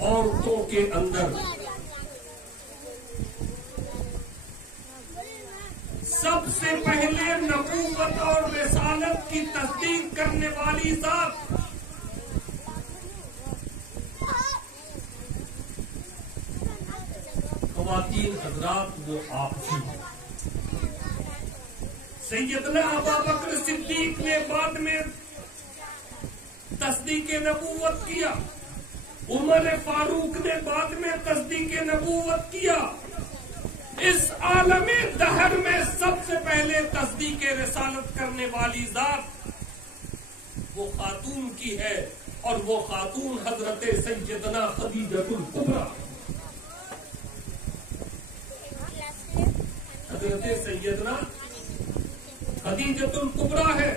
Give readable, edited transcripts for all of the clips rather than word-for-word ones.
عورتوں کے اندر سب سے پہلے نبوت اور رسالت کی تصدیق کرنے والی ذات خواتین حضرات وہ آپ ہی ہیں۔ سیدنا ابوبکر صدیق نے بعد میں تصدیق نبوت کیا، عمر فاروق نے بعد میں تصدیق نبوت کیا۔ اس عالم دہر میں سب سے پہلے تصدیق رسالت کرنے والی ذات وہ خاتون کی ہے، اور وہ خاتون حضرت سیدنا خدیجۃ الکبریٰ، حضرت سیدنا خدیجۃ الکبریٰ ہے۔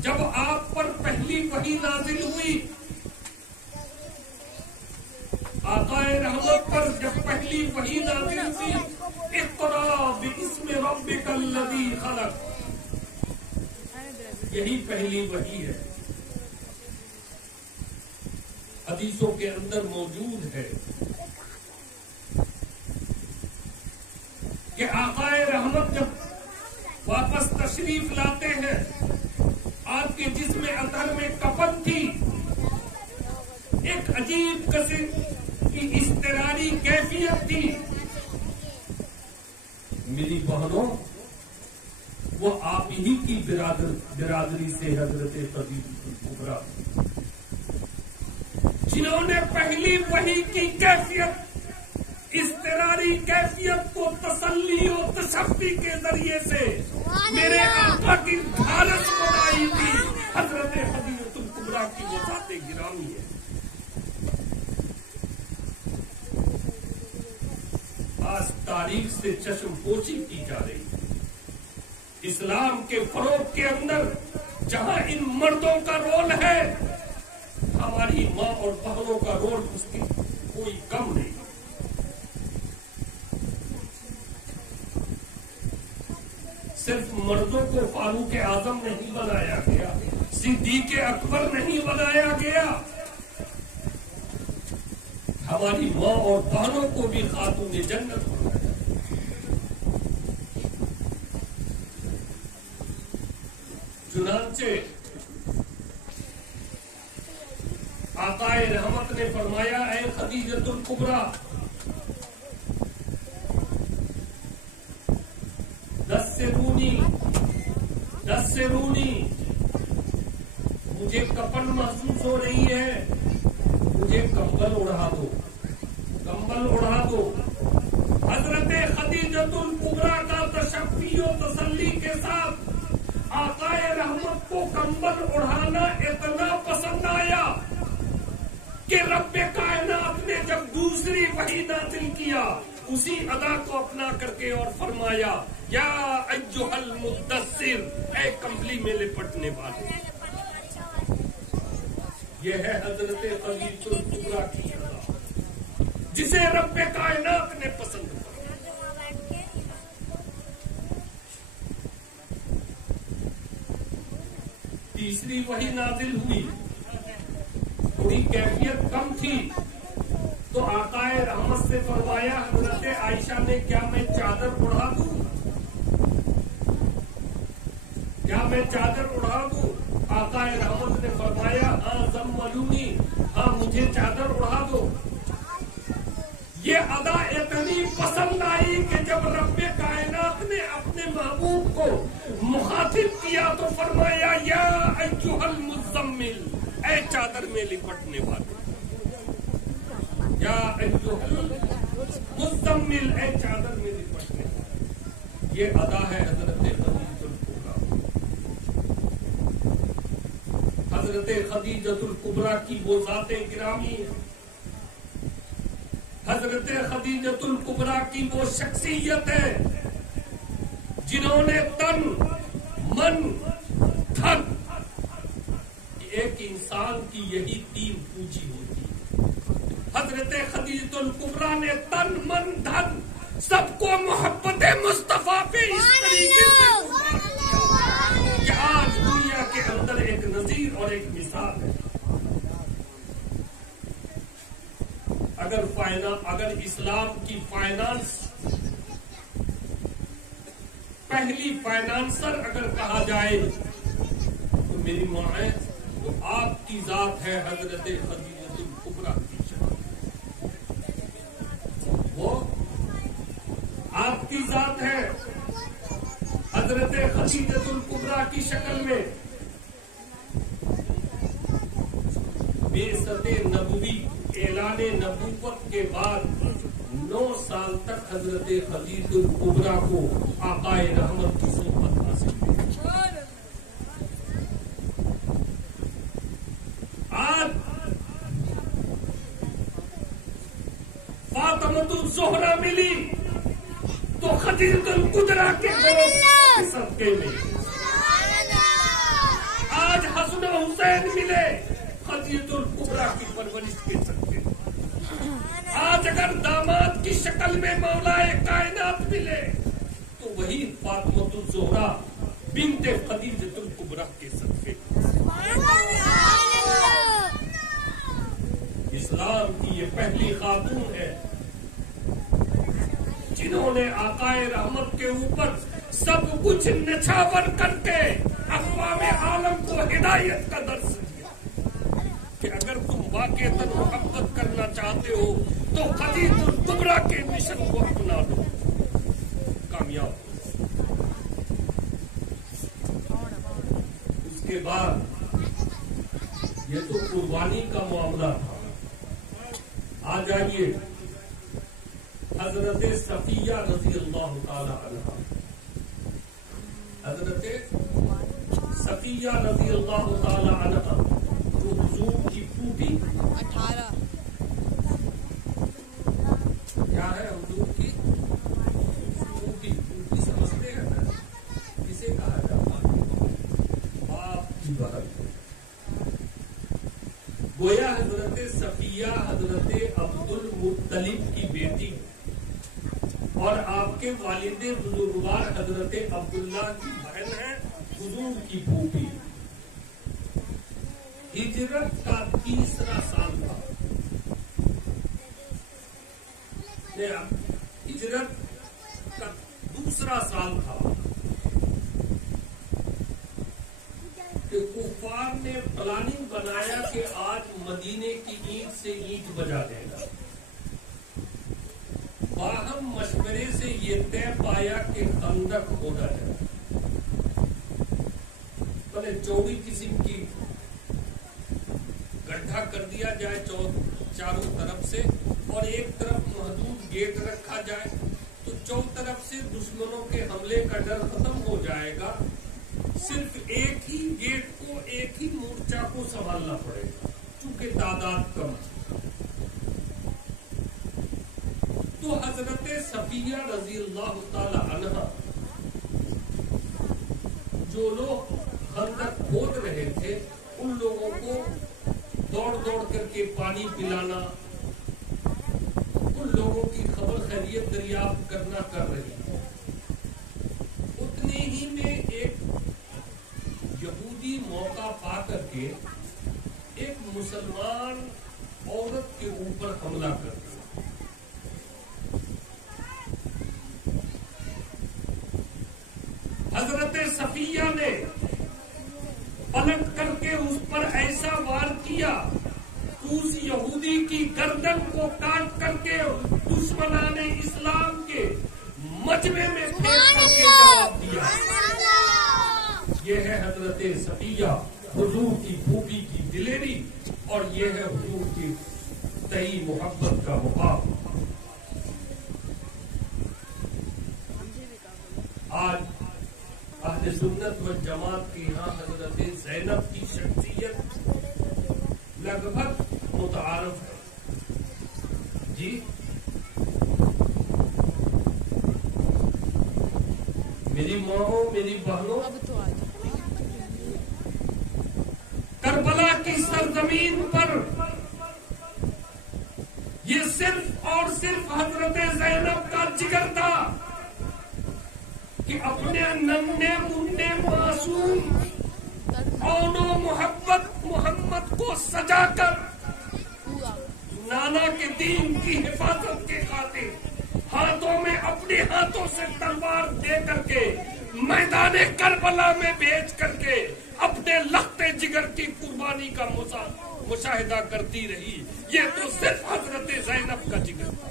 جب آپ پر پہلی وحی نازل ہوئی، آقا رحمت پر جب پہلی وحی نازل ہوئی، اقرأ باسم ربک الذی خلق، یہی پہلی وحی ہے۔ حدیثوں کے اندر موجود ہے کہ آقا رحمت جب واپس تشریف لاتے ہیں، آپ کے جسم اطہر میں کفن تھی، ایک عجیب قسم کی اضطراری کیفیت تھی۔ میری بہنوں، وہ آپ ہی کی برادری سے حضرت خدیجہ الکبریٰ، جنہوں نے پہلی وحی کی کیفیت، اضطراری کیفیت کو تسلی و تشفی کے ذریعے سے میرے آقا کی ڈھارس بنائی تھی۔ حضرت خدیجہ الکبریٰ کی وہ ذات گرامی ہے۔ آج تاریخ سے چشم پوشی کی جا رہی ہے۔ اسلام کے فروغ کے اندر جہاں ان مردوں کا رول ہے، ہماری ماں اور بہنوں کا رول اس کی کوئی کم نہیں۔ صرف مردوں کو فاروق اعظم نہیں بنایا گیا، صدیق اکبر نہیں بنایا گیا، ہماری ماں اور بہنوں کو بھی خاتون جنت بنایا۔ چنانچہ آقا رحمت نے فرمایا، اے خدیجۃ الکبریٰ، دسرونی، مجھے کفن محسوس ہو رہی ہے، مجھے کمبل اڑا دو، کمبل اڑا دو۔ حضرت خدیجۃ الکبریٰ کا تشفی و تسلی کے ساتھ آقا رحمت کو کمبل اڑانا اتنا پسند آیا کہ رب کائنات نے جب دوسری وحی نازل کیا، اسی ادا کو اپنا کر کے اور فرمایا، یا ایھا المدثر، اے کمبلی میں لپٹنے والے۔ یہ ہے حضرت خدیجۃ الکبریٰ کی ادا، جسے رب کائنات نے پسند کیا۔ تیسری وحی نازل ہوئی، تھوڑی کیفیت کم تھی، تو آقا رحمت سے فرمایا، حضرت عائشہ نے، کیا میں چادر اڑا دوں؟ کیا میں چادر اڑا دوں؟ آقا رحمت نے فرمایا، ہاں زملونی، ہاں مجھے چادر اڑا دو۔ یہ ادا اتنی پسند آئی کہ جب رب کائنات نے اپنے محبوب کو مخاطب کیا تو فرمایا، یا ایھا المزمل، اے چادر میں لپٹنے والے، یا ایھا المزمل، اے چادر میں لپٹنے والے۔ یہ ادا ہے حضرت خدیجۃ الکبریٰ۔ حضرت خدیجۃ الکبریٰ کی وہ ذات گرامی ہے، حضرت خدیجۃ الکبریٰ کی وہ شخصیت ہے جنہوں نے تن، من، دھن، ایک انسان کی یہی تین پونجی ہوتی ہے۔ حضرت خدیجۃ الکبریٰ نے تن، من، دھن سب کو محبت مصطفیٰ پہ اس طریقے سے قربان کیا کہ آج دنیا کے اندر ایک نظیر اور ایک مثال ہے۔ اگر اسلام کی فائنانس پہلی فائنانسر اگر کہا جائے تو میری ماں ہے، وہ آپ کی ذات ہے حضرت خدیجہ الکبریٰ کی شکل، وہ آپ کی ذات ہے حضرت خدیجہ الکبریٰ کی شکل میں۔ بعثت نبوی اعلان نبوت کے بعد 9 سال تک حضرت خدیجہ الکبریٰ کو آقا رحمت کی صحبت حاصل ہے۔ آج فاطمۃ الزہرا ملی تو خدیجہ الکبریٰ کے صدقے میں، آج حسن حسین ملے خدیجہ الکبریٰ کی پرورش کے صدقے میں، آج اگر داماد کی شکل میں مولا کائنات ملے تو وہی فاطمۃ الزہرا بنت خدیجہ الکبریٰ کے صدقے اسلام کی یہ پہلی خاتون ہے جنہوں نے آقا رحمت کے اوپر سب کچھ نچھاور کر کے اقوام عالم کو ہدایت کا درس دیا کہ اگر تم واقعتاً محبت کرنا چاہتے ہو تو خدیجہ الکبریٰ کے مشن کو اپنا لو، کامیاب ہو۔ اس کے بعد یہ تو قربانی کا معاملہ تھا۔ آ جائیے حضرت صفیہ رضی اللہ تعالی عنہ، حضرت صفیہ رضی اللہ تعالی عنہ جو حضور کی پھوپھی 18 کیا ہے، حضور کی پھوپھی سمجھتے ہیں نا کسے کہا جاتا ہے؟ باپ کی بہن، گویا حضرت صفیہ حضرت عبد المطلب کی بیٹی اور آپ کے والد بزرگوار حضرت عبداللہ کی بہن ہے، حضور کی پھوپھی۔ ہجرت کا 3را سال تھا، ہجرت کا 2 سال تھا کہ کفار نے پلاننگ بنایا کہ آج مدینے کی اینٹ سے اینٹ بجا دے گا۔ باہم مشورے سے یہ طے پایا کہ خندق کھودا جائے، بڑے چوڑی قسم کی گڈھا کر دیا جائے چاروں طرف سے، اور ایک طرف محدود گیٹ رکھا جائے تو چاروں طرف سے دشمنوں کے حملے کا ڈر ختم ہو جائے گا، صرف ایک ہی گیٹ کو ایک ہی مورچہ کو سنبھالنا پڑے گا چونکہ تعداد کم ہے۔ تو حضرت صفیہ رضی اللہ تعالی عنہ جو لوگ خندق کھود رہے تھے ان لوگوں کو دوڑ دوڑ کر کے پانی پلانا، ان لوگوں کی خبر خیریت دریافت کرنا کر رہی ہے۔ اتنے ہی میں ایک یہودی موقع پا کر کے ایک مسلمان عورت کے اوپر حملہ کر دیا۔ حضرت صفیہ نے پلٹ کر کے اس پر ایسا وار کیا کہ اس یہودی کی گردن کو کاٹ کر کے دشمنان اسلام کے مجمع میں پھینک کر کے جواب دیا۔ یہ ہے حضرت صفیہ حضور کی پھوپھی کی دلیری، اور یہ ہے حضور کی تئی محبت کا مقام۔ آج اہل سنت و جماعت کے یہاں حضرت زینب کی شخصیت لگ بھگ متعارف ہے۔ جی میری ماں، میری بہنوں، کربلا کی سرزمین پر یہ صرف اور صرف حضرت زینب کا جگر تھا کہ اپنے ننھے منھے معصوم اون و محبت محمد کو سجا کر نانا کے دین کی حفاظت کے خاطر ہاتھوں میں اپنے ہاتھوں سے تلوار دے کر کے میدان کربلا میں بھیج کر کے اپنے لختے جگر کی قربانی کا مشاہدہ کرتی رہی. یہ تو صرف حضرت زینب کا جگر تھا.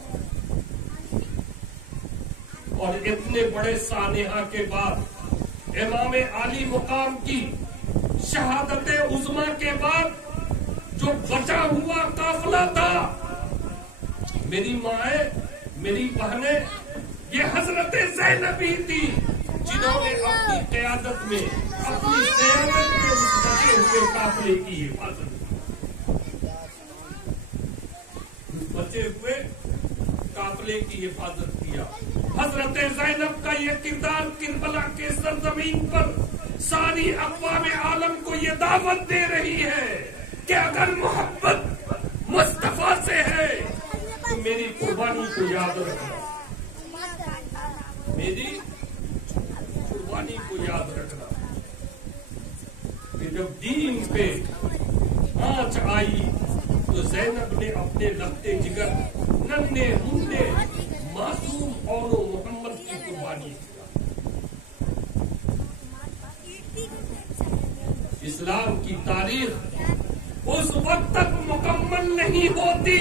اور اتنے بڑے سانحہ کے بعد امام عالی مقام کی شہادت عظمی کے بعد جو بچا ہوا قافلہ تھا، میری مائیں، میری بہنیں، یہ حضرت زینب ہی تھی جنہوں نے اپنی قیادت میں، اپنی قیادت میں اس بچے ہوئے قافلے کی حفاظت کی. اس بچے ہوئے قافلے کی حفاظت کیا. حضرت زینب کا یہ کردار کربلا کے سرزمین پر ساری اقوام عالم کو یہ دعوت دے رہی ہے کہ اگر محبت مصطفیٰ سے ہے تو میری قربانی کو یاد رکھنا، میری قربانی کو یاد رکھنا. کہ جب دین پہ آنچ آئی تو زینب نے اپنے لختے جگر، ننھے منھے معصوم اور محمد کی قربانی کیا. اسلام کی تاریخ اس وقت تک مکمل نہیں ہوتی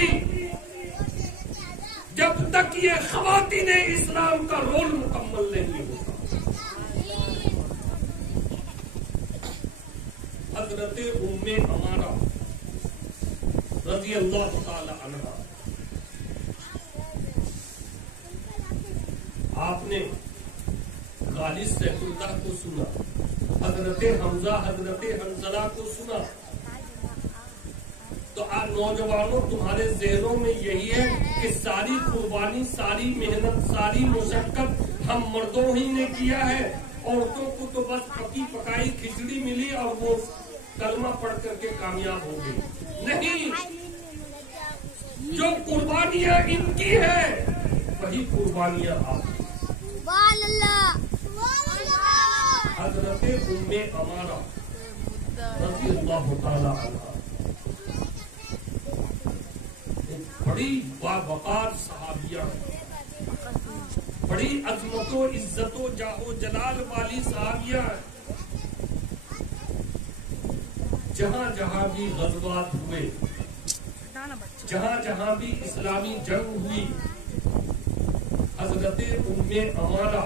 جب تک یہ خواتین اسلام کا رول مکمل نہیں ہوتا. حضرت ام امارہ رضی اللہ تعالی عنہا، آپ نے خالد سیف اللہ کو سنا، حضرت حمزہ، حضرت حنظلہ کو سنا. تو آج نوجوانوں تمہارے ذہنوں میں یہی ہے کہ ساری قربانی، ساری محنت، ساری مشقت ہم مردوں ہی نے کیا ہے، عورتوں کو تو بس پکی پکائی کھچڑی ملی اور وہ کلمہ پڑھ کر کے کامیاب ہو گئی. نہیں، جو قربانیاں ان کی ہے وہی قربانیاں آپ کی. حضرت ام امارہ رضی اللہ تعالی عنہا بڑی باوقار صحابیہ، بڑی عظمت و عزت و جاہ و جلال والی صحابیہ. جہاں جہاں بھی غزوات ہوئے، جہاں جہاں بھی اسلامی جنگ ہوئی، حضرت ام امارہ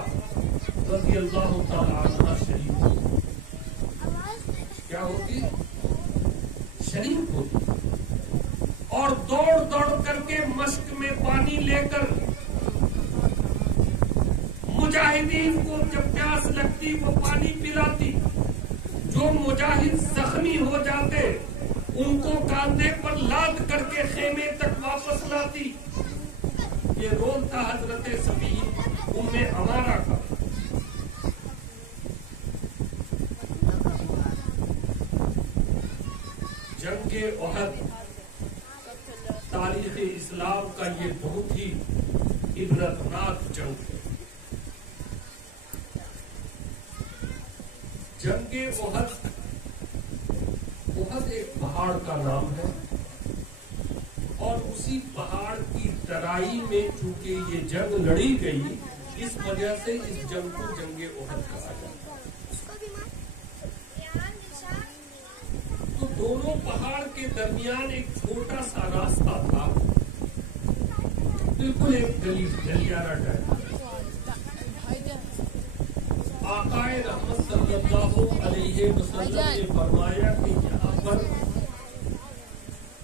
رضی اللہ تعالی عنہ شریف ہوتی. کیا ہوتی؟ شریف ہوتی. اور دوڑ دوڑ کر کے مشق میں پانی لے کر مجاہدین کو جب پیاس لگتی وہ پانی پلاتی. جو مجاہد زخمی ہو جاتے ان کو کاندھے پر لاد کر کے خیمے تک واپس لاتی. یہ رول تھا حضرت صفیہ ام امارہ کا. جنگ احد تاریخ اسلام کا یہ بہت ہی عبرتناک جنگ ہے. جنگ احد، احد ایک پہاڑ کا نام ہے اور اسی پہاڑ کی ترائی میں چونکہ یہ جنگ لڑی گئی، اس وجہ سے اس جنگ کو جنگ احد کہا جاتا ہے. تو دونوں پہاڑ کے درمیان ایک چھوٹا سا راستہ تھا، بالکل ایک گلیارہ ٹائپ. آقا رحمت صلی اللہ علیہ وسلم نے فرمایا کہ یہاں پر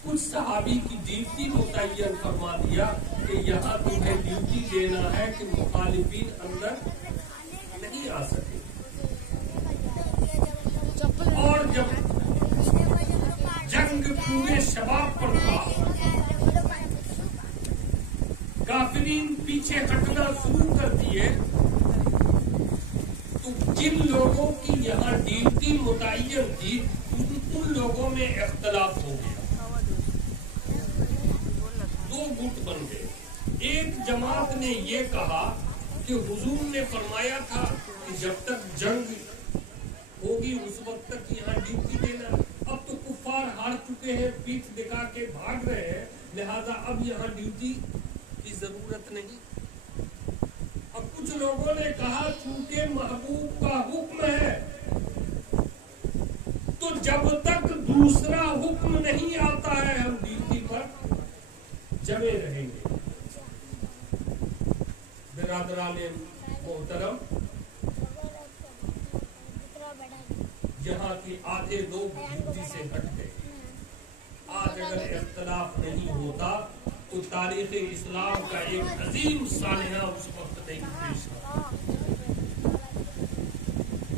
کچھ صحابی کی ڈیوٹی متعین فرما دیا کہ یہاں تمہیں ڈیوٹی دینا ہے کہ مخالفین اندر نہیں آ سکے. اور جب جنگ پورے شباب پر تھا، کافرین پیچھے ہٹنا شروع کر دیے، تو جن لوگوں کی یہاں ڈیوٹی متعین تھی ان لوگوں میں اختلاف ہو گیا. دو گٹ بن گئے. ایک جماعت نے یہ کہا کہ حضور نے فرمایا تھا کہ جب تک جنگ ہوگی اس وقت تک یہاں ڈیوٹی دینا. اب تو کفار ہار چکے ہیں، پیٹھ دکھا کے بھاگ رہے ہیں، لہذا اب یہاں ڈیوٹی کی ضرورت نہیں. اب کچھ لوگوں نے کہا چونکہ محبوب کا حکم ہے تو جب تک دوسرا حکم نہیں آتا ہے ہم ڈیوٹی پر جمے رہیں گے. برادران محترم، یہاں کی آدھے لوگ ڈیوٹی سے ہٹ گئے. آج اگر اختلاف نہیں ہوتا تو تاریخ اسلام کا ایک عظیم سانحہ اس وقت نہیں پیش آتا.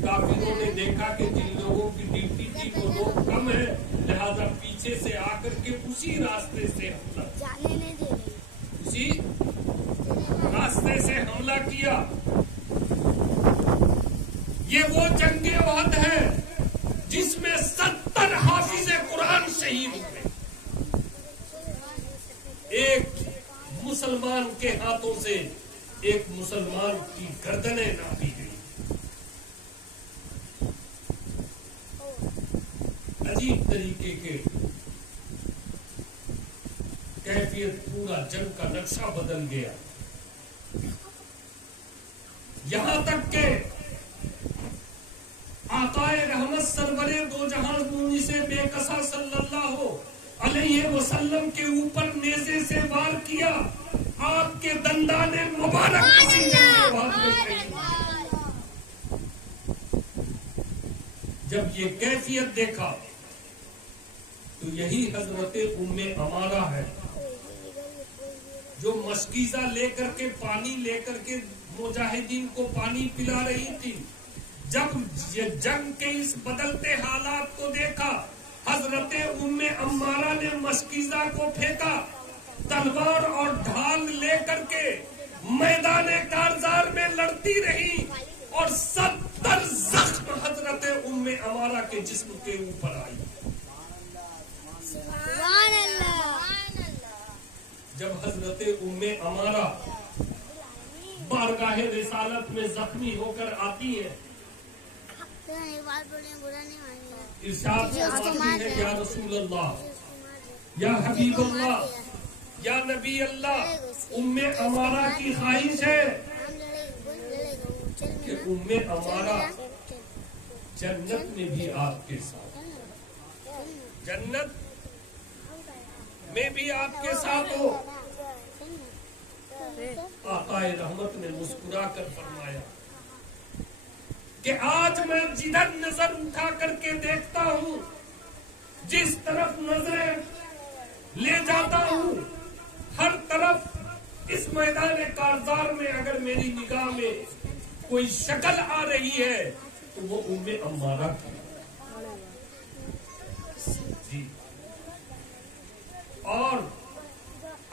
کافروں نے دیکھا کہ جن لوگوں کی ڈیوٹی تھی وہ لوگ کم ہیں، لہذا پیچھے سے آ کر کے اسی راستے سے حملہ کیا. یہ وہ جنگ احد ہے جس میں 70 حافظ قرآن شہید ہوئے. ایک مسلمان کے ہاتھوں سے ایک مسلمان کی گردنیں ناپی گئی. عجیب طریقے کے کیفیت، پورا جنگ کا نقشہ بدل گیا. یہاں تک کہ آقائے رحمت سرور دو جہاں سے بے کسا صلی اللہ علیہ وسلم کے اوپر نیزے سے وار کیا. آپ کے دندان مبارک جب یہ کیفیت دیکھا تو یہی حضرت ام عمارہ ہے جو مشکیزہ لے کر کے پانی لے کر کے مجاہدین کو پانی پلا رہی تھی. جب یہ جنگ کے اس بدلتے حالات کو دیکھا حضرت ام عمارہ نے مشکیزہ کو پھینکا. تلوار اور ڈھال لے کر کے میدان کارزار میں لڑتی رہی اور 70 زخم حضرت ام عمارہ کے جسم کے اوپر آئی. جب حضرت ام عمارہ بارگاہ رسالت میں زخمی ہو کر آتی ہے، ارشاد فرماتی ہے یا رسول اللہ، یا حبیب اللہ، یا نبی اللہ، ام عمارہ کی خواہش ہے کہ ام عمارہ جنت میں بھی آپ کے ساتھ، جنت میں بھی آپ کے ساتھ ہو. آقا رحمت نے مسکرا کر فرمایا کہ آج میں جدھر نظر اٹھا کر کے دیکھتا ہوں، جس طرف نظریں لے جاتا ہوں، ہر طرف اس میدان کارزار میں اگر میری نگاہ میں کوئی شکل آ رہی ہے تو وہ ام عمارہ کی. جی، اور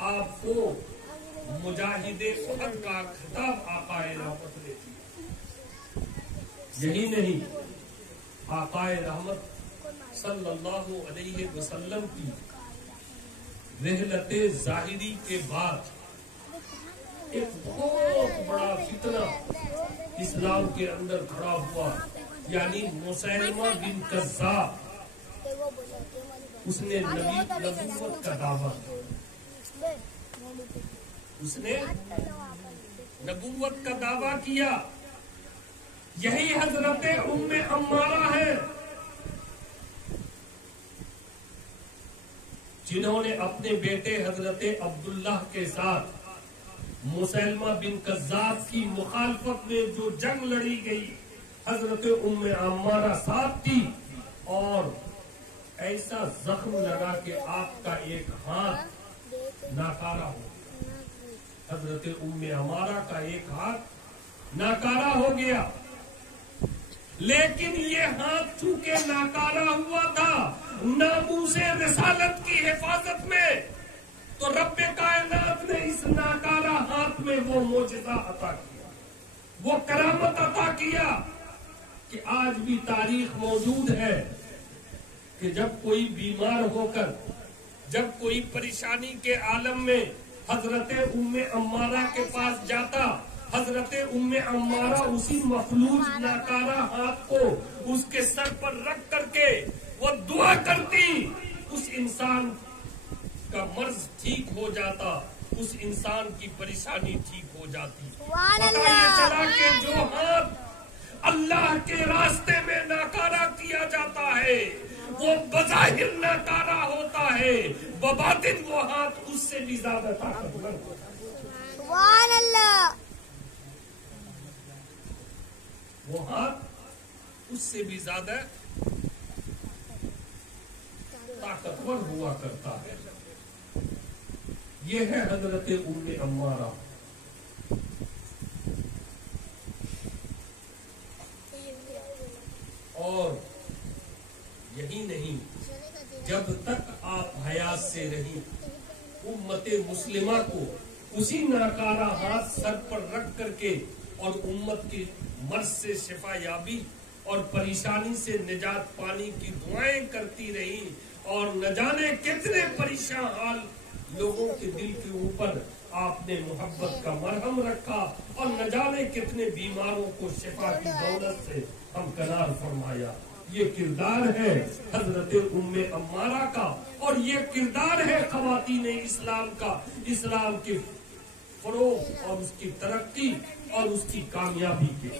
آپ کو مجاہد احد کا خطاب آقا رحمت نے دیا. یہی نہیں، آقا رحمت صلی اللہ علیہ وسلم کی رحلت ظاہری کے بعد ایک بہت بڑا فتنہ اسلام کے اندر کھڑا ہوا، یعنی مسیلمہ بن کذاب. اس نے نبوت کا دعویٰ کیا، اس نے نبوت کا دعویٰ کیا. یہی حضرت ام عمارہ ہے جنہوں نے اپنے بیٹے حضرت عبداللہ کے ساتھ مسیلمہ بن کذاب کی مخالفت میں جو جنگ لڑی گئی، حضرت ام عمارہ ساتھ تھی اور ایسا زخم لگا کہ آپ کا ایک ہاتھ ناکارہ ہو. حضرت ام عمارہ کا ایک ہاتھ ناکارہ ہو گیا، لیکن یہ ہاتھ چونکہ ناکارہ ہوا تھا ناموس رسالت کی حفاظت میں، تو رب کائنات نے اس ناکارہ ہاتھ میں وہ معجزہ عطا کیا، وہ کرامت عطا کیا کہ آج بھی تاریخ موجود ہے کہ جب کوئی بیمار ہو کر، جب کوئی پریشانی کے عالم میں حضرت ام عمارہ کے پاس جاتا، حضرت ام عمارہ اسی مفلوج ناکارہ ہاتھ کو اس کے سر پر رکھ کر کے وہ دعا کرتی، اس انسان کا مرض ٹھیک ہو جاتا، اس انسان کی پریشانی ٹھیک ہو جاتی۔ سبحان پتہ یہ اللہ۔ چلا کہ جو ہاتھ اللہ کے راستے میں ناکارہ کیا جاتا ہے وہ بظاہر ناکارہ ہوتا ہے، بباطن وہ ہاتھ اس سے بھی زیادہ طاقتور ہوتا ہے۔ سبحان اللہ۔ وہ ہاتھ اس سے بھی زیادہ طاقتور ہوا کرتا ہے۔ یہ ہے حضرت ام عمارہ۔ اور یہی نہیں، جب تک آپ حیات سے رہی امت مسلمہ کو اسی ناکارہ ہاتھ سر پر رکھ کر کے اور امت کی مرض سے شفا یابی اور پریشانی سے نجات پانے کی دعائیں کرتی رہی، اور نہ جانے کتنے پریشان حال لوگوں کے دل کے اوپر آپ نے محبت کا مرہم رکھا، اور نہ جانے کتنے بیماروں کو شفا کی دولت سے ہمکنار فرمایا۔ یہ کردار ہے حضرت ام عمارہ کا، اور یہ کردار ہے خواتین اسلام کا، اسلام کے فروغ اور اس کی ترقی اور اس کی کامیابی کے۔